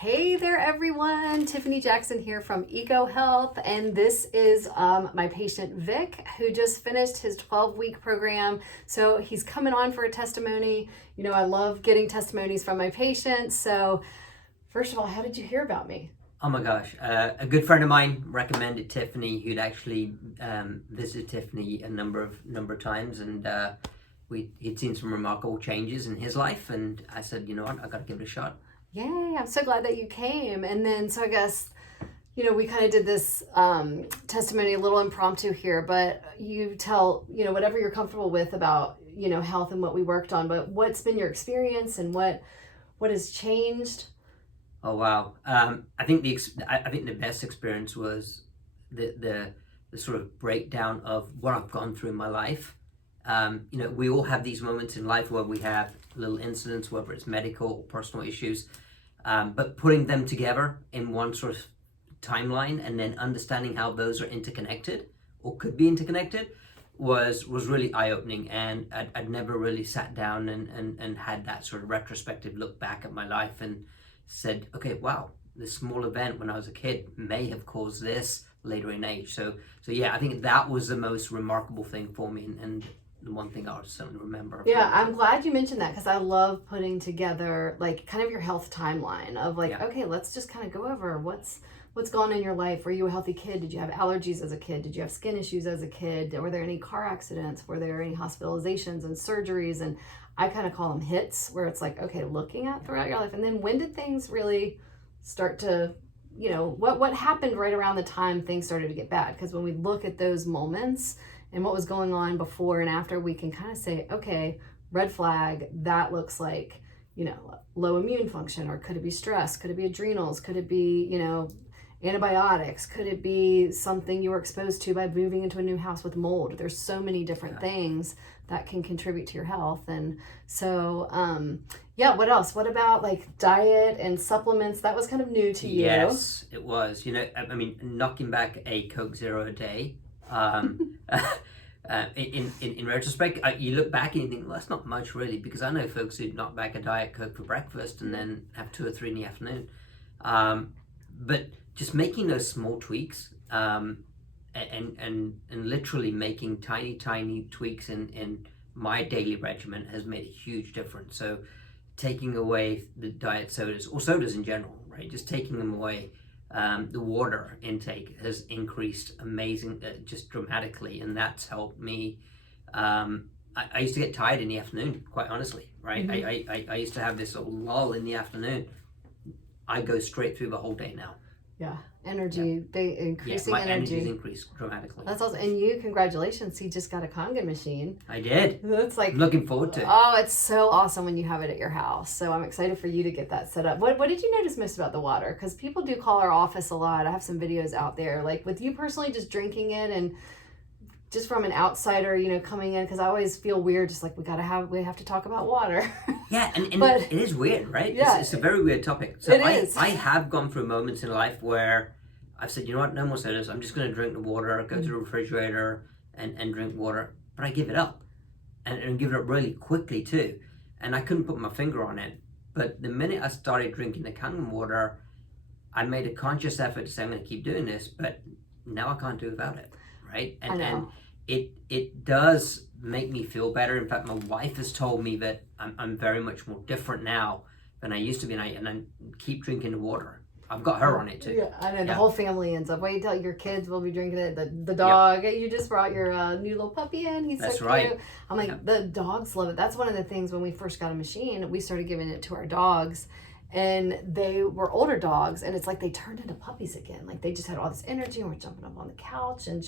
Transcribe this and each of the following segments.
Hey there, everyone. Tiffany Jackson here from EcoHealth, and this is my patient Vic, who just finished his 12-week program. So he's coming on for a testimony. You know, I love getting testimonies from my patients. So first of all, how did you hear about me? Oh my gosh, a good friend of mine recommended Tiffany, who'd actually visited Tiffany a number of times, and he'd seen some remarkable changes in his life, and I said, you know what, I gotta give it a shot. Yay, I'm so glad that you came. And then, so I guess, you know, we kind of did this testimony a little impromptu here, but you tell, you know, whatever you're comfortable with about, you know, health and what we worked on, but what's been your experience and what has changed? Oh wow, I think the best experience was the sort of breakdown of what I've gone through in my life. You know, we all have these moments in life where we have little incidents, whether it's medical or personal issues, but putting them together in one sort of timeline and then understanding how those are interconnected or could be interconnected was really eye-opening. And I'd never really sat down and had that sort of retrospective look back at my life and said, okay, wow, this small event when I was a kid may have caused this later in age. So yeah, I think that was the most remarkable thing for me, and the one thing I'll certainly remember. Yeah, I'm glad you mentioned that because I love putting together like kind of your health timeline of like, okay, let's just kind of go over what's gone on in your life. Were you a healthy kid? Did you have allergies as a kid? Did you have skin issues as a kid? Were there any car accidents? Were there any hospitalizations and surgeries? And I kind of call them hits, where it's like, okay, looking at throughout your life. And then when did things really start to, you know, what happened right around the time things started to get bad? Because when we look at those moments and what was going on before and after, we can kind of say, okay, red flag, that looks like, you know, low immune function, or could it be stress? Could it be adrenals? Could it be, you know, antibiotics? Could it be something you were exposed to by moving into a new house with mold? There's so many different things that can contribute to your health. And so, yeah, what else? What about like diet and supplements? That was kind of new to you. Yes, it was. You know, I mean, knocking back a Coke Zero a day, in retrospect, you look back and you think, well, that's not much really, because I know folks who knock back a Diet Coke for breakfast and then have 2 or 3 in the afternoon. But just making those small tweaks, and literally making tiny tweaks in my daily regimen has made a huge difference. So taking away the diet sodas, or sodas in general, right? Just taking them away. The water intake has increased just dramatically, and that's helped me. I used to get tired in the afternoon, quite honestly, right? Mm-hmm. I used to have this little lull in the afternoon. I go straight through the whole day now. Yeah, energy, increasing my energy. energy's increased dramatically. That's awesome. And you, congratulations, you just got a Kangen machine. I did. That's like, I'm looking forward to it. Oh, it's so awesome when you have it at your house. So I'm excited for you to get that set up. What did you notice most about the water? Because people do call our office a lot. I have some videos out there. Like with you personally, just drinking it, and just from an outsider, you know, coming in, because I always feel weird, just like we have to talk about water. Yeah, and but, it is weird, right? Yeah, it's a very weird topic. So it is. I have gone through moments in life where I've said, you know what, no more sodas. I'm just going to drink the water, go to the refrigerator and drink water. But I give it up, and give it up really quickly too. And I couldn't put my finger on it. But the minute I started drinking the Kangen water, I made a conscious effort to say, I'm going to keep doing this, but now I can't do without it. Right? And it does make me feel better. In fact, my wife has told me that I'm very much more different now than I used to be, and I keep drinking the water. I've got her on it too. Yeah, I know. The whole family ends up. Wait till your kids will be drinking it. The dog. You just brought your new little puppy in. He's so cute. Right. I'm like, the dogs love it. That's one of the things when we first got a machine, we started giving it to our dogs. And they were older dogs, and it's like they turned into puppies again. Like they just had all this energy, and we're jumping up on the couch, and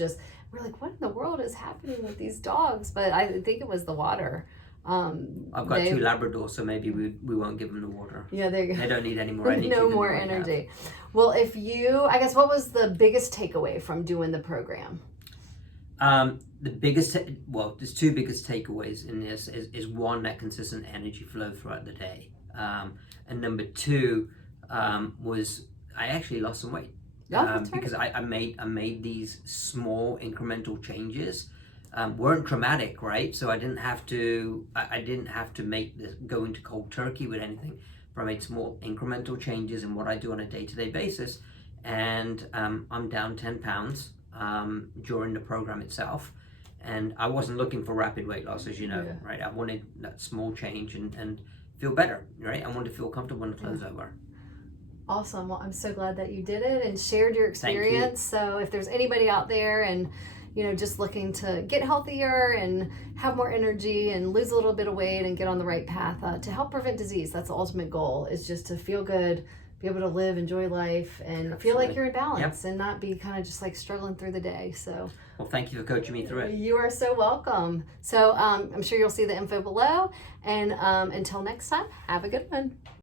we're like, what in the world is happening with these dogs? But I think it was the water. I've got 2 Labradors, so maybe we won't give them the water. Yeah, they don't need any more energy. No more energy. Well, I guess, what was the biggest takeaway from doing the program? There's 2 biggest takeaways in this. Is one, that consistent energy flow throughout the day. And number 2 was I actually lost some weight. Because I made these small incremental changes. Weren't dramatic, right? So I didn't have to go into cold turkey with anything, but I made small incremental changes in what I do on a day-to-day basis, and I'm down 10 pounds during the program itself. And I wasn't looking for rapid weight loss, as you know, right? I wanted that small change and feel better, right? I wanted to feel comfortable when the clothes over. Awesome. Well, I'm so glad that you did it and shared your experience. So if there's anybody out there and, you know, just looking to get healthier and have more energy and lose a little bit of weight and get on the right path to help prevent disease, that's the ultimate goal, is just to feel good, be able to live, enjoy life, and feel like you're in balance and not be kind of just like struggling through the day. So, well, thank you for coaching me through it. You are so welcome. So I'm sure you'll see the info below. And until next time, have a good one.